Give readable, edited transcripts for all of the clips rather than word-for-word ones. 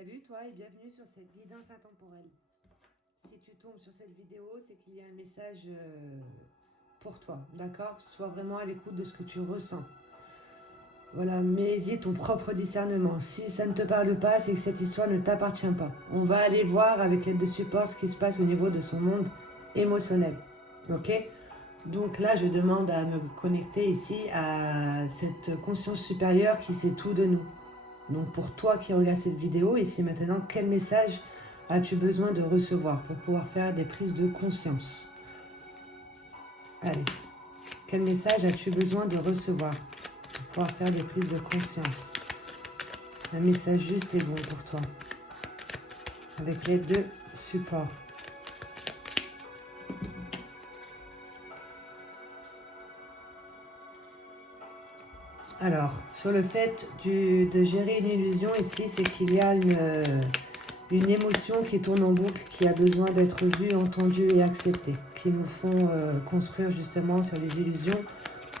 Salut toi et bienvenue sur cette guidance intemporelle. Si tu tombes sur cette vidéo, c'est qu'il y a un message pour toi, d'accord? Sois vraiment à l'écoute de ce que tu ressens. Voilà, mets-y ton propre discernement. Si ça ne te parle pas, c'est que cette histoire ne t'appartient pas. On va aller voir avec l'aide de support ce qui se passe au niveau de son monde émotionnel, ok? Donc là, je demande à me connecter ici à cette conscience supérieure qui sait tout de nous. Donc pour toi qui regardes cette vidéo, ici maintenant, quel message as-tu besoin de recevoir pour pouvoir faire des prises de conscience? Allez, quel message as-tu besoin de recevoir pour pouvoir faire des prises de conscience? Un message juste et bon pour toi, avec l'aide de support. Alors, sur le fait de gérer une illusion ici, c'est qu'il y a une émotion qui tourne en boucle, qui a besoin d'être vue, entendue et acceptée, qui nous font construire justement sur les illusions.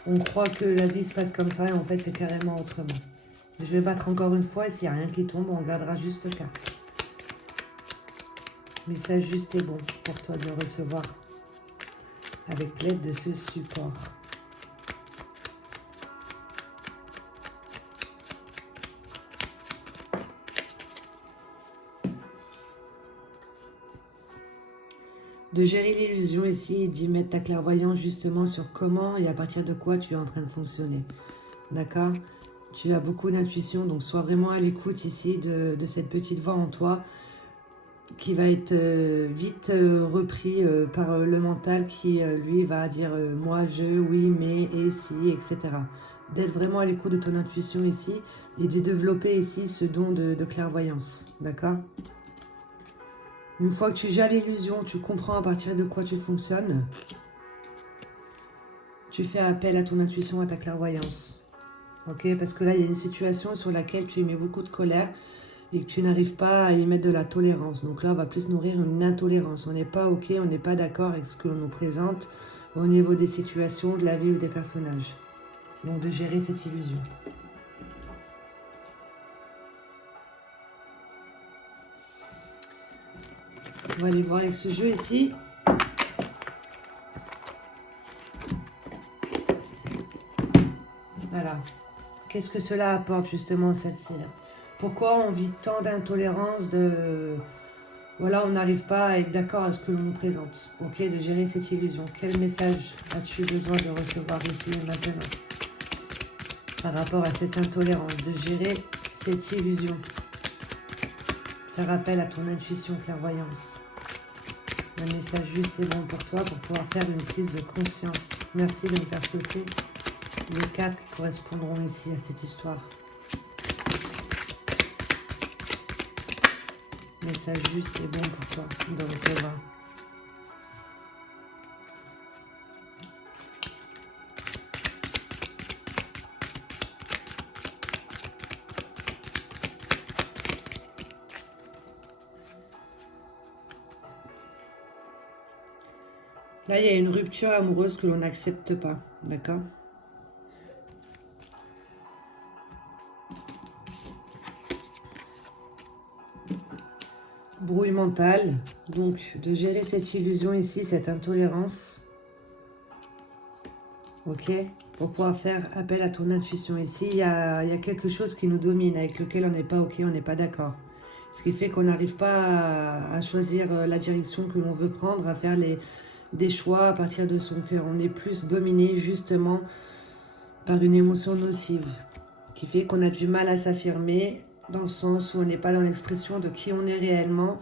On croit que la vie se passe comme ça et en fait c'est carrément autrement. Je vais battre encore une fois et s'il n'y a rien qui tombe, on regardera juste carte. Message juste et bon pour toi de recevoir avec l'aide de ce support. De gérer l'illusion ici et d'y mettre ta clairvoyance justement sur comment et à partir de quoi tu es en train de fonctionner. D'accord? Tu as beaucoup d'intuition, donc sois vraiment à l'écoute ici de cette petite voix en toi qui va être vite repris par le mental qui lui va dire moi, je, oui, mais, et si, etc. D'être vraiment à l'écoute de ton intuition ici et de développer ici ce don de clairvoyance. D'accord? Une fois que tu gères l'illusion, tu comprends à partir de quoi tu fonctionnes. Tu fais appel à ton intuition, à ta clairvoyance. Ok? Parce que là, il y a une situation sur laquelle tu mets beaucoup de colère et que tu n'arrives pas à y mettre de la tolérance. Donc là, on va plus nourrir une intolérance. On n'est pas ok, on n'est pas d'accord avec ce que l'on nous présente au niveau des situations, de la vie ou des personnages. Donc de gérer cette illusion. On va aller voir avec ce jeu ici. Voilà. Qu'est-ce que cela apporte justement cette scène? Pourquoi on vit tant d'intolérance, voilà, on n'arrive pas à être d'accord à ce que l'on nous présente. Ok, de gérer cette illusion. Quel message as-tu besoin de recevoir ici et maintenant par rapport à cette intolérance, de gérer cette illusion? Faire appel à ton intuition, clairvoyance. Un message juste et bon pour toi pour pouvoir faire une prise de conscience. Merci de me faire sauter les cartes qui correspondront ici à cette histoire. Message juste et bon pour toi de recevoir. Là, il y a une rupture amoureuse que l'on n'accepte pas, d'accord? Brouille mentale, donc de gérer cette illusion ici, cette intolérance, ok? Pour pouvoir faire appel à ton intuition. Ici, il y a quelque chose qui nous domine, avec lequel on n'est pas ok, on n'est pas d'accord. Ce qui fait qu'on n'arrive pas à choisir la direction que l'on veut prendre, à faire des choix à partir de son cœur. On est plus dominé justement par une émotion nocive qui fait qu'on a du mal à s'affirmer dans le sens où on n'est pas dans l'expression de qui on est réellement.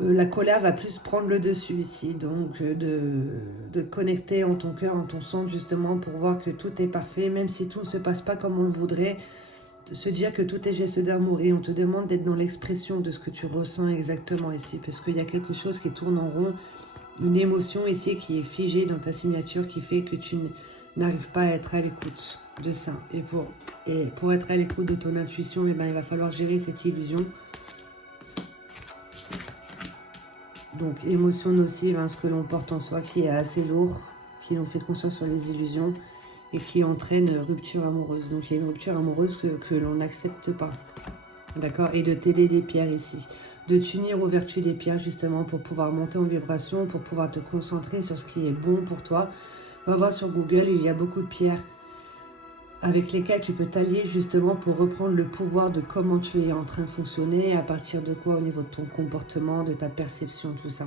La colère va plus prendre le dessus ici, donc de connecter en ton cœur, en ton centre justement pour voir que tout est parfait, même si tout ne se passe pas comme on le voudrait, de se dire que tout est geste d'amour et on te demande d'être dans l'expression de ce que tu ressens exactement ici, parce qu'il y a quelque chose qui tourne en rond, une émotion ici qui est figée dans ta signature qui fait que tu n'arrives pas à être à l'écoute de ça. Et pour être à l'écoute de ton intuition, eh ben, il va falloir gérer cette illusion. Donc, émotion nocive, hein, ce que l'on porte en soi, qui est assez lourd, qui nous fait conscience sur les illusions et qui entraîne rupture amoureuse. Donc, il y a une rupture amoureuse que l'on n'accepte pas. D'accord? Et de t'aider des pierres ici. De t'unir aux vertus des pierres, justement, pour pouvoir monter en vibration, pour pouvoir te concentrer sur ce qui est bon pour toi. Va voir sur Google, il y a beaucoup de pierres avec lesquelles tu peux t'allier, justement, pour reprendre le pouvoir de comment tu es en train de fonctionner, à partir de quoi, au niveau de ton comportement, de ta perception, tout ça.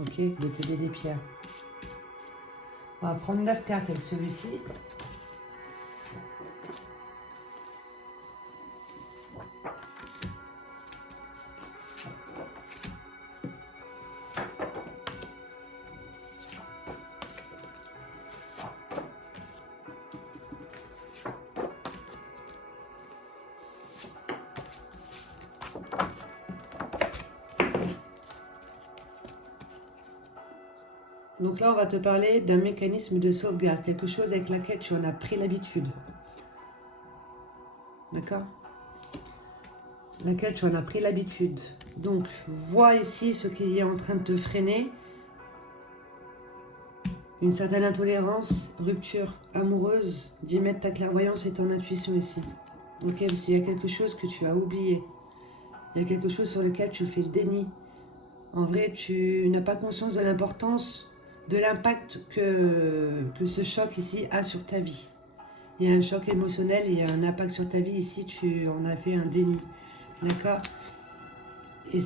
Ok? De t'aider des pierres. On va prendre 9 cartes avec celui-ci. Donc là, on va te parler d'un mécanisme de sauvegarde, quelque chose avec laquelle tu en as pris l'habitude. D'accord? Laquelle tu en as pris l'habitude. Donc, vois ici ce qui est en train de te freiner. Une certaine intolérance, rupture amoureuse, d'y mettre ta clairvoyance et ton intuition ici. Ok? Parce qu'il y a quelque chose que tu as oublié. Il y a quelque chose sur lequel tu fais le déni. En vrai, tu n'as pas conscience de l'importance, de l'impact que ce choc ici a sur ta vie. Il y a un choc émotionnel, il y a un impact sur ta vie ici, tu en as fait un déni. D'accord? Et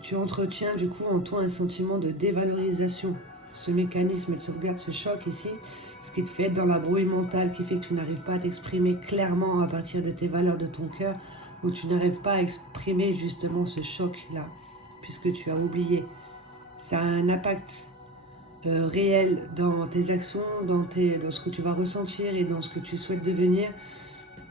tu entretiens du coup en toi un sentiment de dévalorisation. Ce mécanisme de sauvegarde, ce choc ici, ce qui te fait être dans la brouille mentale, qui fait que tu n'arrives pas à t'exprimer clairement à partir de tes valeurs de ton cœur, où tu n'arrives pas à exprimer justement ce choc-là, puisque tu as oublié. Ça a un impact réel dans tes actions, dans ce que tu vas ressentir et dans ce que tu souhaites devenir.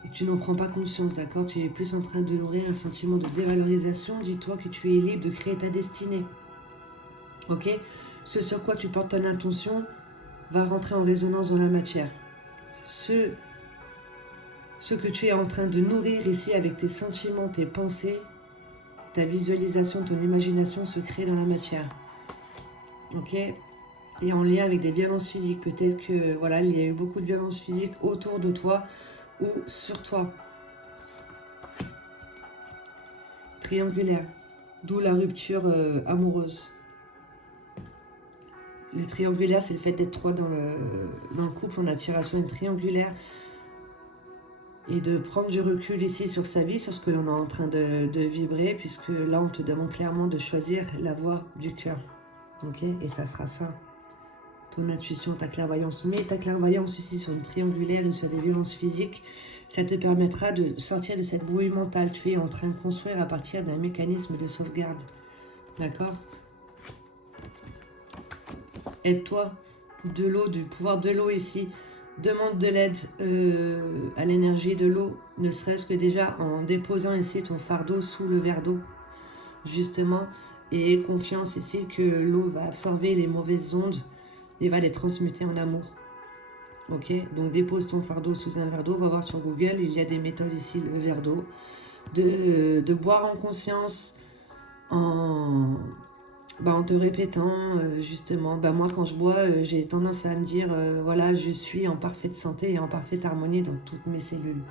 Et tu n'en prends pas conscience, d'accord? Tu es plus en train de nourrir un sentiment de dévalorisation. Dis-toi que tu es libre de créer ta destinée. Ok? Ce sur quoi tu portes ton intention va rentrer en résonance dans la matière. Ce que tu es en train de nourrir ici avec tes sentiments, tes pensées, ta visualisation, ton imagination se crée dans la matière. Ok? Et en lien avec des violences physiques. Peut-être que voilà, il y a eu beaucoup de violences physiques autour de toi ou sur toi. Triangulaire. D'où la rupture amoureuse. Le triangulaire, c'est le fait d'être trois dans le couple en attiration triangulaire. Et de prendre du recul ici sur sa vie, sur ce que l'on est en train de vibrer, puisque là, on te demande clairement de choisir la voie du cœur. Ok? Et ça sera ça. Ton intuition, ta clairvoyance. Mais ta clairvoyance ici sur une triangulaire ou sur des violences physiques, ça te permettra de sortir de cette brouille mentale. Tu es en train de construire à partir d'un mécanisme de sauvegarde. D'accord? Aide-toi de l'eau, du pouvoir de l'eau ici. Demande de l'aide à l'énergie de l'eau, ne serait-ce que déjà en déposant ici ton fardeau sous le verre d'eau, justement. Et aie confiance ici que l'eau va absorber les mauvaises ondes et va les transmuter en amour. Ok? Donc dépose ton fardeau sous un verre d'eau. Va voir sur Google, il y a des méthodes ici, le verre d'eau. De boire en conscience, en te répétant justement, moi quand je bois, j'ai tendance à me dire, voilà, je suis en parfaite santé et en parfaite harmonie dans toutes mes cellules.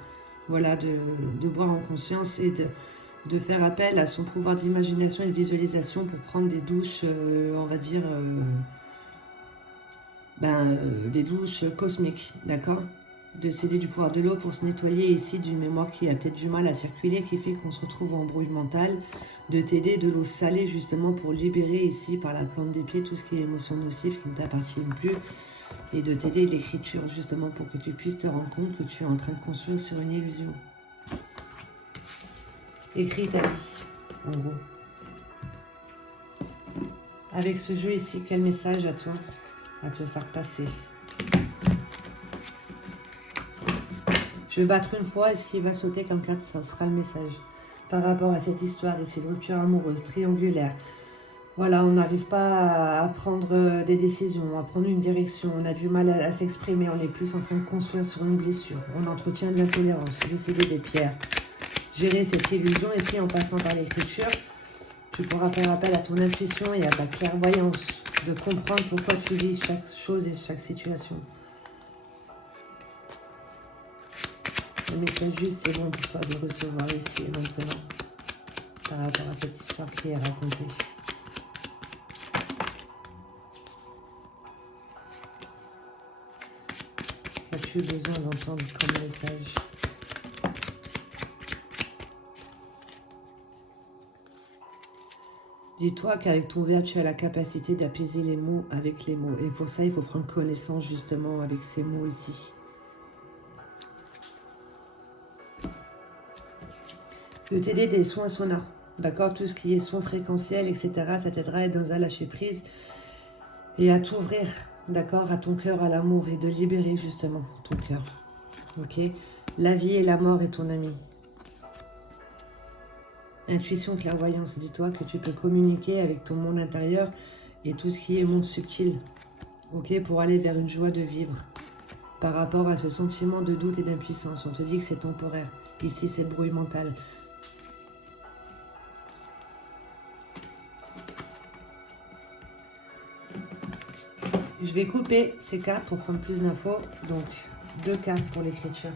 Voilà, de boire en conscience et de faire appel à son pouvoir d'imagination et de visualisation pour prendre des douches, on va dire, des douches cosmiques, d'accord? De céder du pouvoir de l'eau pour se nettoyer ici d'une mémoire qui a peut-être du mal à circuler, qui fait qu'on se retrouve en brouille mentale, de t'aider de l'eau salée justement pour libérer ici par la plante des pieds tout ce qui est émotion nocive qui ne t'appartient plus, et de t'aider de l'écriture justement pour que tu puisses te rendre compte que tu es en train de construire sur une illusion. Écris ta vie, en gros. Avec ce jeu ici, quel message à toi à te faire passer? Je vais battre une fois et ce qui va sauter comme carte, ça sera le message. Par rapport à cette histoire ici, de rupture amoureuse, triangulaire. Voilà, on n'arrive pas à prendre des décisions, à prendre une direction. On a du mal à s'exprimer, on est plus en train de construire sur une blessure. On entretient de l'intolérance, de céder des pierres. Gérer cette illusion ici en passant par l'écriture. Tu pourras faire appel à ton intuition et à ta clairvoyance. De comprendre pourquoi tu vis chaque chose et chaque situation. Le message juste, c'est bon pour toi de recevoir ici et maintenant, par rapport à cette histoire qui est racontée. As-tu besoin d'entendre comme message? Dis-toi qu'avec ton verbe, tu as la capacité d'apaiser les mots avec les mots. Et pour ça, il faut prendre connaissance justement avec ces mots ici. De t'aider des soins sonores. D'accord? Tout ce qui est son fréquentiel, etc. Ça t'aidera à être dans un lâcher prise et à t'ouvrir, d'accord, à ton cœur, à l'amour et de libérer justement ton cœur. Ok? La vie et la mort est ton ami. Intuition, clairvoyance, dis-toi que tu peux communiquer avec ton monde intérieur et tout ce qui est monde subtil, ok, pour aller vers une joie de vivre. Par rapport à ce sentiment de doute et d'impuissance, on te dit que c'est temporaire. Ici, c'est le bruit mental. Je vais couper ces cartes pour prendre plus d'infos. Donc, 2 cartes pour l'écriture.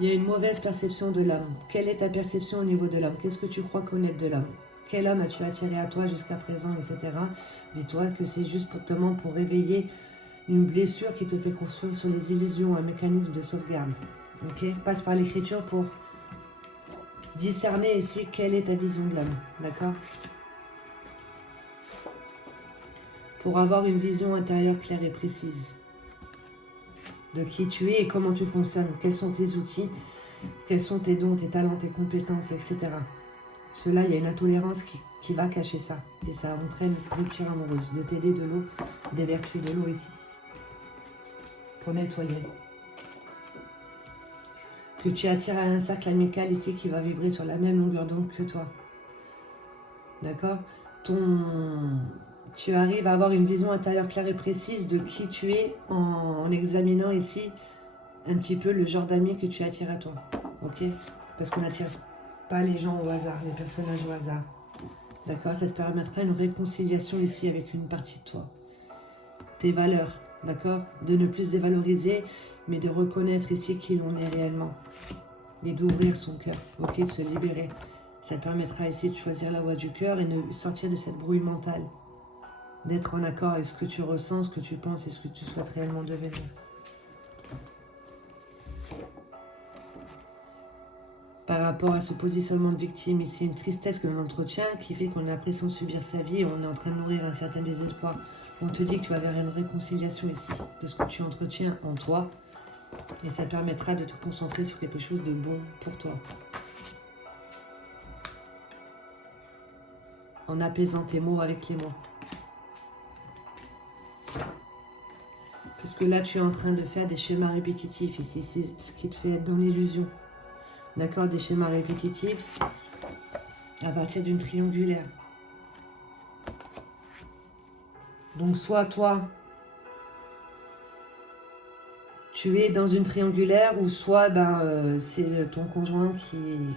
Il y a une mauvaise perception de l'homme. Quelle est ta perception au niveau de l'homme? Qu'est-ce que tu crois connaître de l'homme? Quel homme as-tu attiré à toi jusqu'à présent, etc. Dis-toi que c'est juste pour réveiller une blessure qui te fait construire sur les illusions, un mécanisme de sauvegarde. Ok? Passe par l'écriture pour discerner ici quelle est ta vision de l'homme. D'accord? Pour avoir une vision intérieure claire et précise de qui tu es et comment tu fonctionnes, quels sont tes outils, quels sont tes dons, tes talents, tes compétences, etc. Cela, il y a une intolérance qui va cacher ça. Et ça entraîne une rupture amoureuse. De t'aider de l'eau, des vertus de l'eau ici. Pour nettoyer. Que tu attires à un cercle amical ici qui va vibrer sur la même longueur d'onde que toi. D'accord? Tu arrives à avoir une vision intérieure claire et précise de qui tu es en examinant ici un petit peu le genre d'amis que tu attires à toi. Ok? Parce qu'on n'attire pas les gens au hasard, les personnages au hasard. D'accord? Ça te permettra une réconciliation ici avec une partie de toi. Tes valeurs, d'accord? De ne plus les dévaloriser, mais de reconnaître ici qui l'on est réellement. Et d'ouvrir son cœur, ok? De se libérer. Ça te permettra ici de choisir la voie du cœur et de sortir de cette brouille mentale. D'être en accord avec ce que tu ressens, ce que tu penses et ce que tu souhaites réellement devenir. Par rapport à ce positionnement de victime, ici une tristesse que l'on entretient qui fait qu'on a l'impression de subir sa vie et on est en train de nourrir un certain désespoir. On te dit que tu vas vers une réconciliation ici de ce que tu entretiens en toi et ça permettra de te concentrer sur quelque chose de bon pour toi. En apaisant tes mots avec les mots. Parce que là, tu es en train de faire des schémas répétitifs ici. C'est ce qui te fait être dans l'illusion. D'accord? Des schémas répétitifs à partir d'une triangulaire. Donc, soit toi, tu es dans une triangulaire, ou soit c'est ton conjoint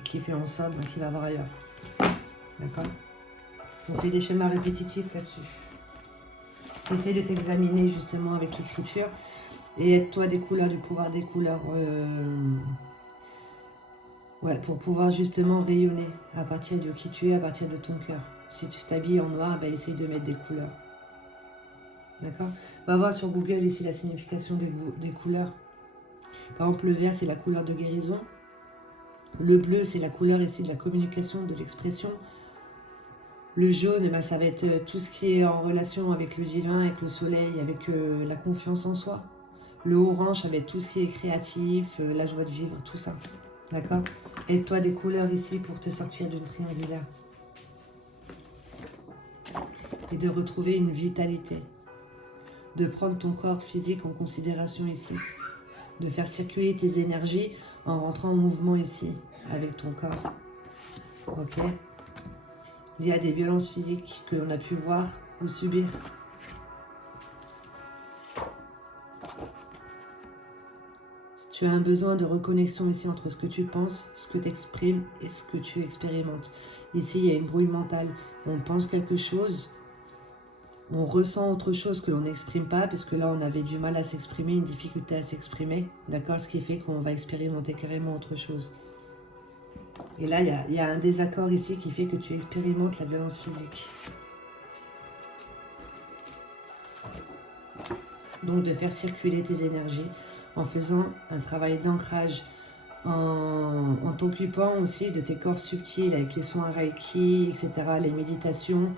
qui fait en sorte qu'il va voir ailleurs. D'accord? On fait des schémas répétitifs là-dessus. Essaye de t'examiner justement avec l'écriture et aide-toi des couleurs, du pouvoir des couleurs. Ouais, pour pouvoir justement rayonner à partir de qui tu es, à partir de ton cœur. Si tu t'habilles en noir, essaye de mettre des couleurs. D'accord? On va voir sur Google ici la signification des couleurs. Par exemple, le vert, c'est la couleur de guérison. Le bleu, c'est la couleur ici de la communication, de l'expression. Le jaune, ça va être tout ce qui est en relation avec le divin, avec le soleil, avec la confiance en soi. Le orange, ça va être tout ce qui est créatif, la joie de vivre, tout ça. D'accord? Aide-toi des couleurs ici pour te sortir d'une triangulaire. Et de retrouver une vitalité. De prendre ton corps physique en considération ici. De faire circuler tes énergies en rentrant en mouvement ici, avec ton corps. Ok? Il y a des violences physiques que l'on a pu voir ou subir. Tu as un besoin de reconnexion ici entre ce que tu penses, ce que tu exprimes et ce que tu expérimentes. Ici, il y a une brouille mentale. On pense quelque chose, on ressent autre chose que l'on n'exprime pas, puisque là on avait du mal à s'exprimer, une difficulté à s'exprimer, d'accord, ce qui fait qu'on va expérimenter carrément autre chose. Et là il y a un désaccord ici qui fait que tu expérimentes la violence physique. Donc de faire circuler tes énergies en faisant un travail d'ancrage, en t'occupant aussi de tes corps subtils avec les soins Reiki, etc., les méditations,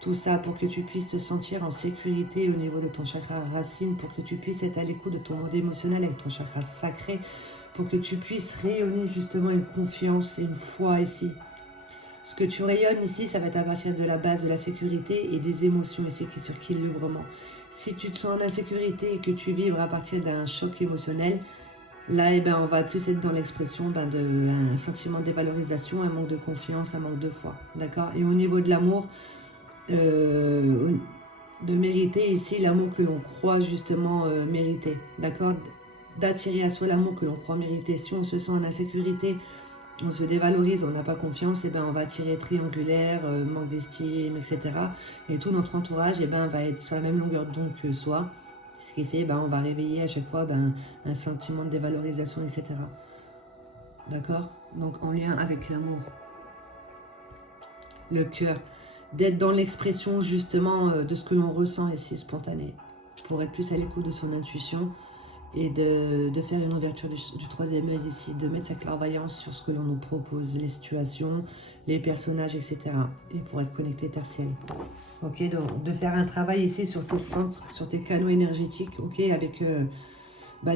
tout ça pour que tu puisses te sentir en sécurité au niveau de ton chakra racine, pour que tu puisses être à l'écoute de ton monde émotionnel avec ton chakra sacré, pour que tu puisses rayonner justement une confiance et une foi ici. Ce que tu rayonnes ici, ça va être à partir de la base de la sécurité et des émotions ici qui circulent librement. Si tu te sens en insécurité et que tu vibres à partir d'un choc émotionnel, là, eh ben, on va plus être dans l'expression d'un sentiment de dévalorisation, un manque de confiance, un manque de foi. D'accord? Et au niveau de l'amour, de mériter ici l'amour que l'on croit justement mériter. D'accord? D'attirer à soi l'amour que l'on croit mériter. Si on se sent en insécurité, on se dévalorise, on n'a pas confiance, et ben on va attirer triangulaire, manque d'estime, etc. Et tout notre entourage va être sur la même longueur d'onde que soi. Ce qui fait, on va réveiller à chaque fois un sentiment de dévalorisation, etc. D'accord? Donc en lien avec l'amour. Le cœur. D'être dans l'expression justement de ce que l'on ressent ici, spontané. Pour être plus à l'écoute de son intuition et de faire une ouverture du troisième œil ici. De mettre sa clairvoyance sur ce que l'on nous propose, les situations, les personnages, etc. Et pour être connecté terre-ciel. Ok, donc de faire un travail ici sur tes centres, sur tes canaux énergétiques, ok, avec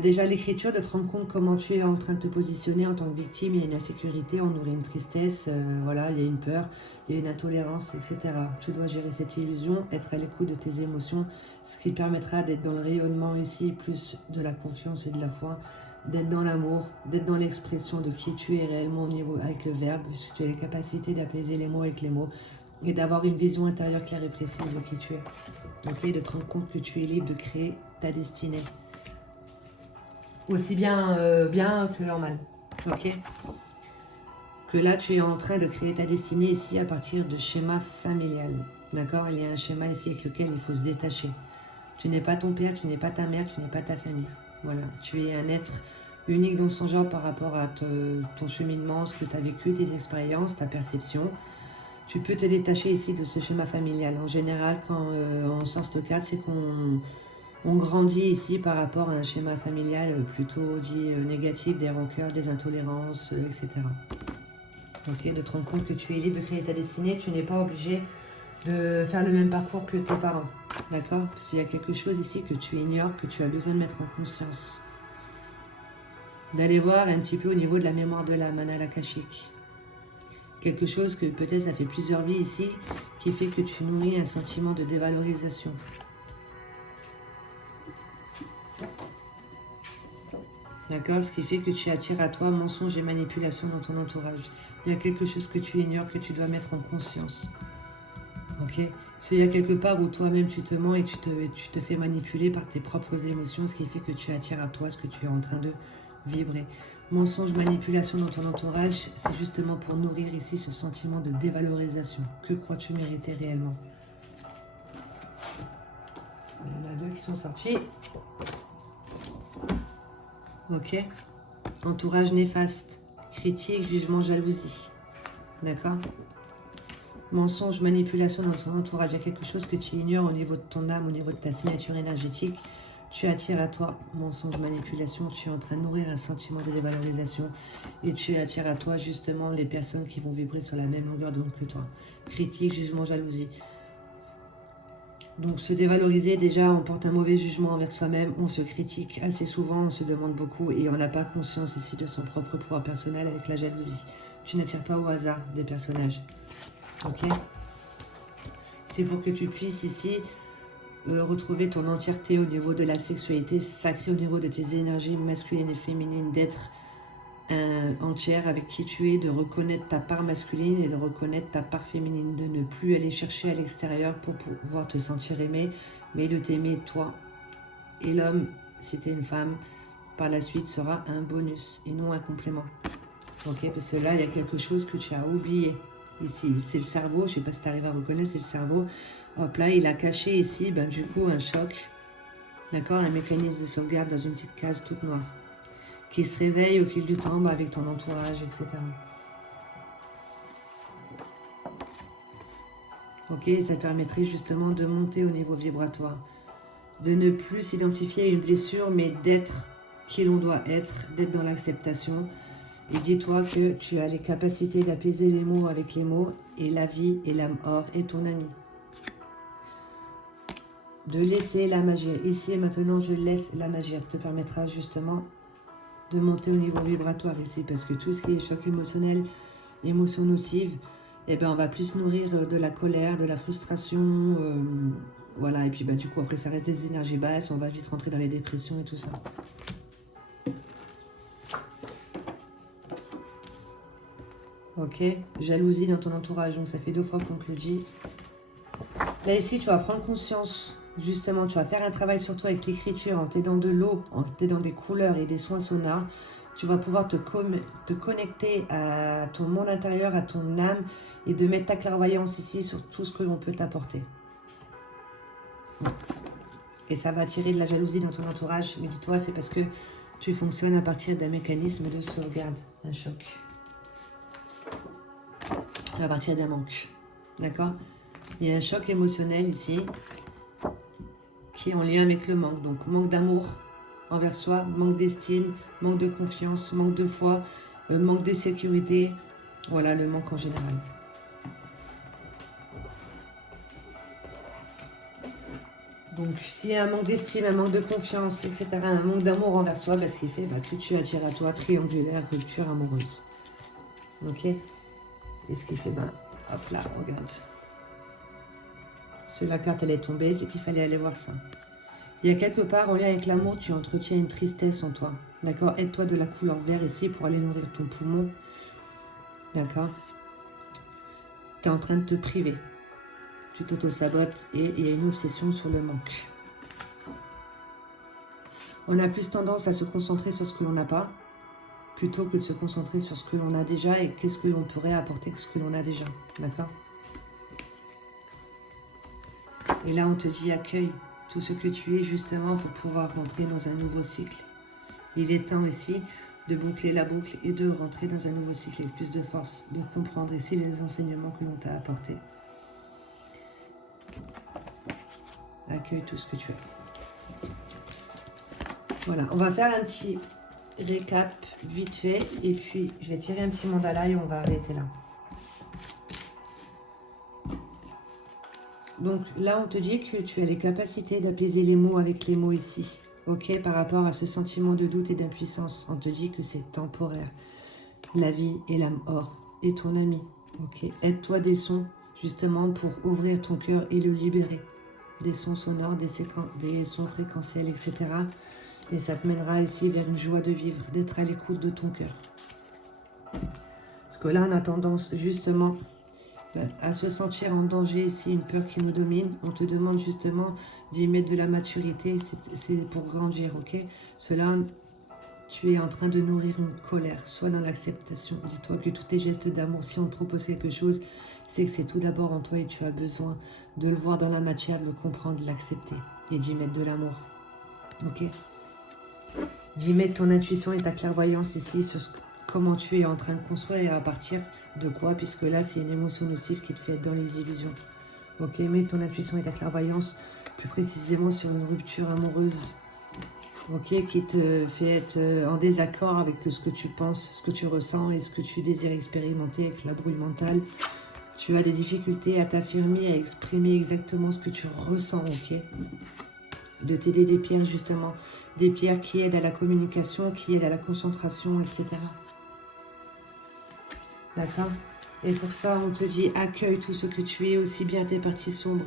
déjà l'écriture, de te rendre compte comment tu es en train de te positionner en tant que victime. Il y a une insécurité, on nourrit une tristesse, voilà, il y a une peur, il y a une intolérance, etc. Tu dois gérer cette illusion, être à l'écoute de tes émotions, ce qui permettra d'être dans le rayonnement ici, plus de la confiance et de la foi, d'être dans l'amour, d'être dans l'expression de qui tu es réellement au niveau avec le verbe, puisque tu as les capacités d'apaiser les mots avec les mots, et d'avoir une vision intérieure claire et précise de qui tu es. Ok, de te rendre compte que tu es libre de créer ta destinée. Aussi bien que normal. Ok. Que là, tu es en train de créer ta destinée ici à partir de schéma familial. D'accord? Il y a un schéma ici avec lequel il faut se détacher. Tu n'es pas ton père, tu n'es pas ta mère, tu n'es pas ta famille. Voilà. Tu es un être unique dans son genre par rapport à ton cheminement, ce que tu as vécu, tes expériences, ta perception. Tu peux te détacher ici de ce schéma familial. En général, quand on sort ce cadre, c'est qu'on grandit ici par rapport à un schéma familial plutôt dit négatif, des rancœurs, des intolérances, etc. Ok, de te rendre compte que tu es libre de créer ta destinée, tu n'es pas obligé de faire le même parcours que tes parents. D'accord? Parce qu'il y a quelque chose ici que tu ignores, que tu as besoin de mettre en conscience. D'aller voir un petit peu au niveau de la mémoire de l'âme, Anal Akashique. Quelque chose que peut-être ça fait plusieurs vies ici, qui fait que tu nourris un sentiment de dévalorisation. D'accord? Ce qui fait que tu attires à toi mensonges et manipulations dans ton entourage. Il y a quelque chose que tu ignores, que tu dois mettre en conscience. Ok? S'il y a quelque part où toi-même tu te mens et tu te fais manipuler par tes propres émotions, ce qui fait que tu attires à toi ce que tu es en train de vibrer. Mensonges, manipulation dans ton entourage, c'est justement pour nourrir ici ce sentiment de dévalorisation. Que crois-tu mériter réellement? Il y en a deux qui sont sortis. Ok. Entourage néfaste, critique, jugement, jalousie. D'accord? Mensonge, manipulation dans ton entourage. Il y a quelque chose que tu ignores au niveau de ton âme, au niveau de ta signature énergétique. Tu attires à toi, mensonge, manipulation, tu es en train de nourrir un sentiment de dévalorisation et tu attires à toi justement les personnes qui vont vibrer sur la même longueur d'onde que toi. Critique, jugement, jalousie. Donc se dévaloriser, déjà on porte un mauvais jugement envers soi-même, on se critique assez souvent, on se demande beaucoup et on n'a pas conscience ici de son propre pouvoir personnel avec la jalousie. Tu n'attires pas au hasard des personnages. Ok? C'est pour que tu puisses ici retrouver ton entièreté au niveau de la sexualité sacrée, au niveau de tes énergies masculines et féminines, d'être entière avec qui tu es, de reconnaître ta part masculine et de reconnaître ta part féminine, de ne plus aller chercher à l'extérieur pour pouvoir te sentir aimé, mais de t'aimer toi. Et l'homme, si tu es une femme, par la suite sera un bonus et non un complément. Ok, parce que là, il y a quelque chose que tu as oublié. Ici, c'est le cerveau, je ne sais pas si tu arrives à reconnaître, c'est le cerveau. Hop là, il a caché ici, ben, du coup, un choc. D'accord, un mécanisme de sauvegarde dans une petite case toute noire. Qui se réveille au fil du temps ben, avec ton entourage, etc. Ok, ça te permettrait justement de monter au niveau vibratoire. De ne plus s'identifier à une blessure, mais d'être qui l'on doit être, d'être dans l'acceptation. Et dis-toi que tu as les capacités d'apaiser les mots avec les mots, et la vie et l'âme or est ton ami. De laisser la magie. Ici et maintenant, je laisse la magie. Ça te permettra justement de monter au niveau vibratoire ici, parce que tout ce qui est choc émotionnel, émotion nocive, eh ben, on va plus nourrir de la colère, de la frustration, voilà, et puis bah, du coup, après, ça reste des énergies basses, on va vite rentrer dans les dépressions et tout ça. Ok, jalousie dans ton entourage, donc ça fait 2 fois qu'on te le dit. Là, ici, tu vas prendre conscience, justement, tu vas faire un travail sur toi avec l'écriture, en t'aidant de l'eau, en t'aidant des couleurs et des soins sonores. Tu vas pouvoir te connecter à ton monde intérieur, à ton âme, et de mettre ta clairvoyance ici sur tout ce que l'on peut t'apporter. Et ça va attirer de la jalousie dans ton entourage. Mais dis-toi, c'est parce que tu fonctionnes à partir d'un mécanisme de sauvegarde, un choc. À partir d'un manque. D'accord? Il y a un choc émotionnel ici qui est en lien avec le manque. Donc, manque d'amour envers soi, manque d'estime, manque de confiance, manque de foi, manque de sécurité. Voilà, le manque en général. Donc, s'il y a un manque d'estime, un manque de confiance, etc., un manque d'amour envers soi, bah, ce qui fait que tu attires à toi triangulaire, rupture amoureuse. Ok? Et ce qui fait, hop là, regarde. Si la carte, elle est tombée, c'est qu'il fallait aller voir ça. Il y a quelque part, en lien avec l'amour, tu entretiens une tristesse en toi. D'accord? Aide-toi de la couleur vert ici pour aller nourrir ton poumon. D'accord? Tu es en train de te priver. Tu t'auto-sabotes et il y a une obsession sur le manque. On a plus tendance à se concentrer sur ce que l'on n'a pas, plutôt que de se concentrer sur ce que l'on a déjà et qu'est-ce que l'on pourrait apporter que ce que l'on a déjà. D'accord? Et là, on te dit accueille tout ce que tu es justement pour pouvoir rentrer dans un nouveau cycle. Il est temps ici de boucler la boucle et de rentrer dans un nouveau cycle avec plus de force, de comprendre ici les enseignements que l'on t'a apportés. Accueille tout ce que tu as. Voilà, on va faire un petit récap vite fait et puis je vais tirer un petit mandala et on va arrêter là. Donc là, on te dit que tu as les capacités d'apaiser les mots avec les mots ici. Ok, par rapport à ce sentiment de doute et d'impuissance, on te dit que c'est temporaire. La vie et l'âme or est ton ami. Ok, aide-toi des sons justement pour ouvrir ton cœur et le libérer. Des sons sonores, des sons fréquentiels, etc. Et ça te mènera ici vers une joie de vivre, d'être à l'écoute de ton cœur. Parce que là, on a tendance justement à se sentir en danger, ici une peur qui nous domine. On te demande justement d'y mettre de la maturité, c'est pour grandir, ok? Cela, tu es en train de nourrir une colère, soit dans l'acceptation. Dis-toi que tous tes gestes d'amour, si on te propose quelque chose, c'est que c'est tout d'abord en toi et tu as besoin de le voir dans la matière, de le comprendre, de l'accepter et d'y mettre de l'amour, ok? D'y mettre ton intuition et ta clairvoyance ici sur comment tu es en train de construire et à partir de quoi, puisque là, c'est une émotion nocive qui te fait être dans les illusions. Ok, mets ton intuition et ta clairvoyance plus précisément sur une rupture amoureuse, ok, qui te fait être en désaccord avec ce que tu penses, ce que tu ressens et ce que tu désires expérimenter avec la brouille mentale. Tu as des difficultés à t'affirmer, à exprimer exactement ce que tu ressens, ok? De t'aider des pierres, justement, des pierres qui aident à la communication, qui aident à la concentration, etc. D'accord? Et pour ça, on te dit, accueille tout ce que tu es, aussi bien tes parties sombres,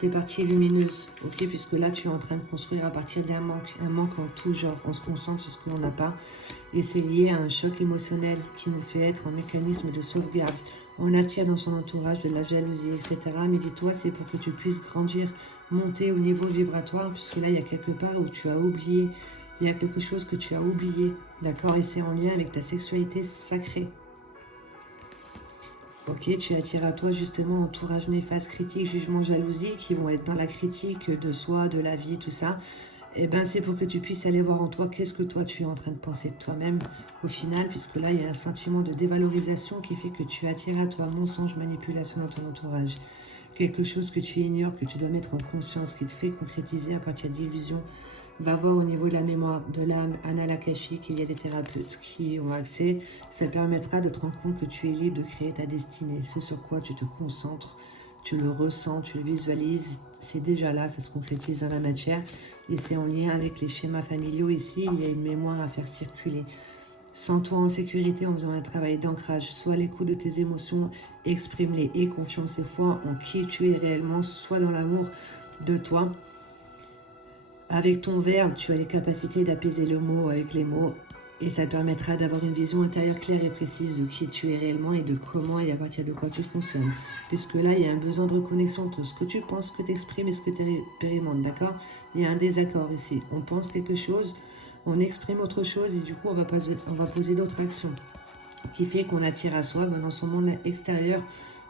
tes parties lumineuses, ok? Puisque là, tu es en train de construire à partir d'un manque en tout genre. On se concentre sur ce que l'on n'a pas. Et c'est lié à un choc émotionnel qui nous fait être en mécanisme de sauvegarde. On attire dans son entourage de la jalousie, etc. Mais dis-toi, c'est pour que tu puisses grandir, monter au niveau vibratoire, puisque là, il y a quelque part où tu as oublié, il y a quelque chose que tu as oublié, d'accord? Et c'est en lien avec ta sexualité sacrée. Ok, tu attires à toi justement entourage néfaste, critique, jugement, jalousie, qui vont être dans la critique de soi, de la vie, tout ça. Et ben c'est pour que tu puisses aller voir en toi qu'est-ce que toi tu es en train de penser de toi-même au final, puisque là il y a un sentiment de dévalorisation qui fait que tu attires à toi mensonge, manipulation dans ton entourage. Quelque chose que tu ignores, que tu dois mettre en conscience, qui te fait concrétiser à partir d'illusions. Va voir au niveau de la mémoire, de l'âme, Anal Akashique, il y a des thérapeutes qui ont accès. Ça permettra de te rendre compte que tu es libre de créer ta destinée. Ce sur quoi tu te concentres, tu le ressens, tu le visualises, c'est déjà là, ça se concrétise dans la matière. Et c'est en lien avec les schémas familiaux ici, il y a une mémoire à faire circuler. Sens-toi en sécurité en faisant un travail d'ancrage. Sois à l'écoute de tes émotions, exprime-les. Aie confiance et foi en qui tu es réellement. Sois dans l'amour de toi. Avec ton verbe, tu as les capacités d'apaiser le mot avec les mots. Et ça te permettra d'avoir une vision intérieure claire et précise de qui tu es réellement et de comment et à partir de quoi tu fonctionnes. Puisque là, il y a un besoin de reconnexion entre ce que tu penses, ce que tu exprimes et ce que tu expérimentes. D'accord? Il y a un désaccord ici. On pense quelque chose, on exprime autre chose et du coup, on va poser d'autres actions. Qui fait qu'on attire à soi dans son monde extérieur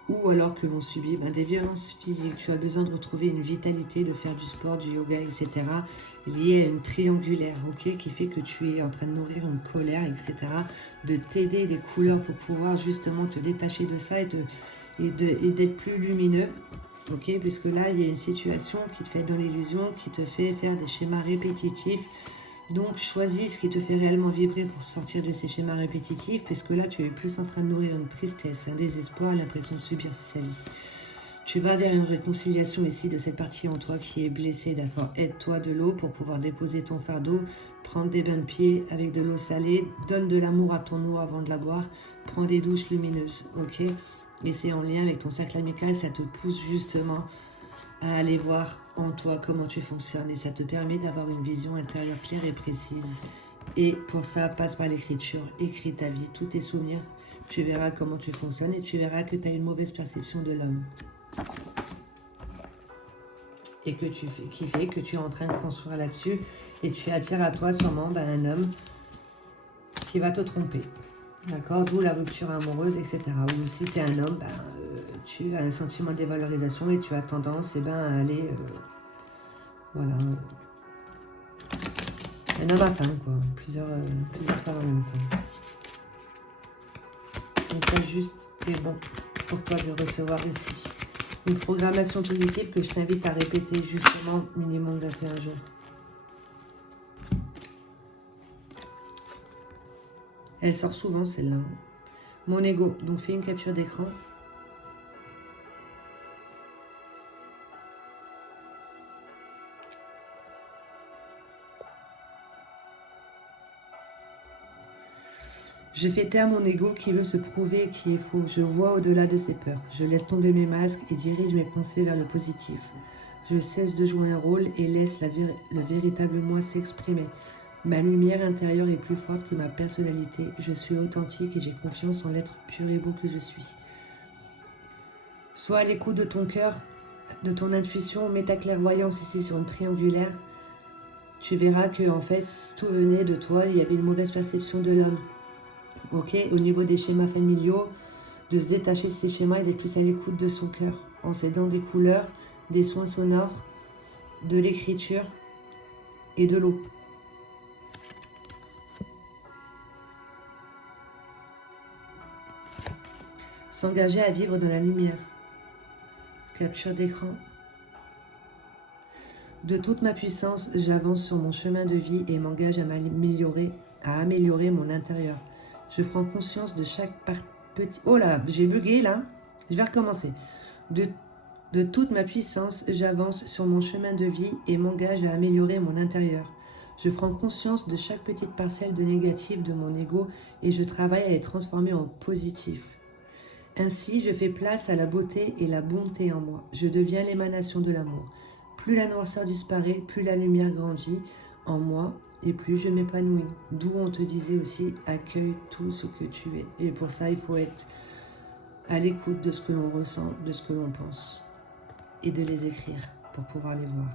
ou alors que l'on subit des violences physiques. Tu as besoin de retrouver une vitalité, de faire du sport, du yoga, etc. lié à une triangulaire, ok, qui fait que tu es en train de nourrir une colère, etc. De t'aider des couleurs pour pouvoir justement te détacher de ça et d'être plus lumineux. Ok, puisque là, il y a une situation qui te fait dans l'illusion, qui te fait faire des schémas répétitifs. Donc, choisis ce qui te fait réellement vibrer pour sortir de ces schémas répétitifs, puisque là, tu es plus en train de nourrir une tristesse, un désespoir, l'impression de subir sa vie. Tu vas vers une réconciliation ici de cette partie en toi qui est blessée, d'accord? Aide-toi de l'eau pour pouvoir déposer ton fardeau, prendre des bains de pieds avec de l'eau salée, donne de l'amour à ton eau avant de la boire, prends des douches lumineuses, ok? Et c'est en lien avec ton cercle amical, ça te pousse justement à aller voir en toi comment tu fonctionnes et ça te permet d'avoir une vision intérieure claire et précise. Et pour ça, passe par l'écriture, écris ta vie, tous tes souvenirs, tu verras comment tu fonctionnes et tu verras que tu as une mauvaise perception de l'homme. Et qui fait que tu es en train de construire là-dessus et tu attires à toi sûrement un homme qui va te tromper. D'accord? D'où la rupture amoureuse, etc. Ou si tu es un homme, tu as un sentiment de dévalorisation et tu as tendance à aller... voilà. Un homme à femme, quoi. Plusieurs femmes en même temps. Et ça juste est bon pour toi de recevoir ici. Une programmation positive que je t'invite à répéter justement minimum 21 jours. Elle sort souvent celle-là. Mon ego. Donc fais une capture d'écran. Je fais taire mon ego qui veut se prouver qui est faux. Je vois au-delà de ses peurs. Je laisse tomber mes masques et dirige mes pensées vers le positif. Je cesse de jouer un rôle et laisse le véritable moi s'exprimer. Ma lumière intérieure est plus forte que ma personnalité. Je suis authentique et j'ai confiance en l'être pur et beau que je suis. Sois à l'écoute de ton cœur, de ton intuition. Mets ta clairvoyance ici sur une triangulaire. Tu verras que en fait, tout venait de toi. Il y avait une mauvaise perception de l'homme. Ok, au niveau des schémas familiaux, de se détacher de ces schémas et d'être plus à l'écoute de son cœur, en s'aidant des couleurs, des soins sonores, de l'écriture et de l'eau. S'engager à vivre dans la lumière. Capture d'écran. De toute ma puissance, j'avance sur mon chemin de vie et m'engage à améliorer mon intérieur. Je prends conscience de chaque petit... Oh là, j'ai bugué là. Je vais recommencer. De toute ma puissance, j'avance sur mon chemin de vie et m'engage à améliorer mon intérieur. Je prends conscience de chaque petite parcelle de négatif de mon ego et je travaille à les transformer en positif. Ainsi, je fais place à la beauté et la bonté en moi. Je deviens l'émanation de l'amour. Plus la noirceur disparaît, plus la lumière grandit en moi et plus je m'épanouis. D'où on te disait aussi, accueille tout ce que tu es. Et pour ça, il faut être à l'écoute de ce que l'on ressent, de ce que l'on pense. Et de les écrire pour pouvoir les voir.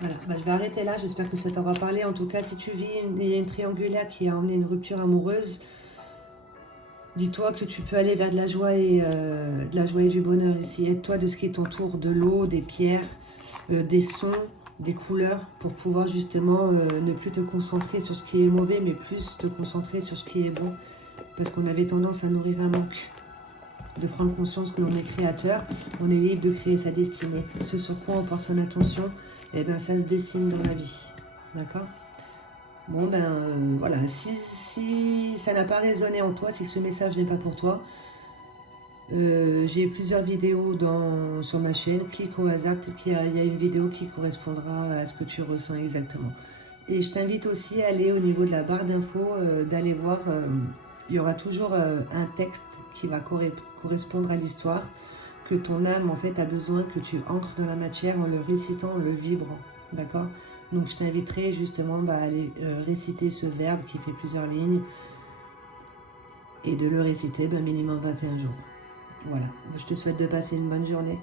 Voilà, bah, je vais arrêter là, j'espère que ça t'aura parlé. En tout cas, si tu vis, il y a une triangulaire qui a emmené une rupture amoureuse, dis-toi que tu peux aller vers de la joie et du bonheur ici. Aide-toi de ce qui t'entoure, de l'eau, des pierres, des sons, des couleurs, pour pouvoir justement ne plus te concentrer sur ce qui est mauvais, mais plus te concentrer sur ce qui est bon. Parce qu'on avait tendance à nourrir un manque. De prendre conscience que l'on est créateur, on est libre de créer sa destinée. Ce sur quoi on porte son attention, eh bien ça se dessine dans la vie. D'accord? Bon ben voilà, si ça n'a pas résonné en toi, c'est que ce message n'est pas pour toi. J'ai plusieurs vidéos sur ma chaîne, clique au hasard, peut-être qu'il y a une vidéo qui correspondra à ce que tu ressens exactement. Et je t'invite aussi à aller au niveau de la barre d'infos, d'aller voir, il y aura toujours un texte qui va correspondre à l'histoire, que ton âme en fait a besoin, que tu ancres dans la matière en le récitant, en le vibrant, d'accord? Donc je t'inviterai justement à aller réciter ce verbe qui fait plusieurs lignes, et de le réciter minimum 21 jours. Voilà, je te souhaite de passer une bonne journée.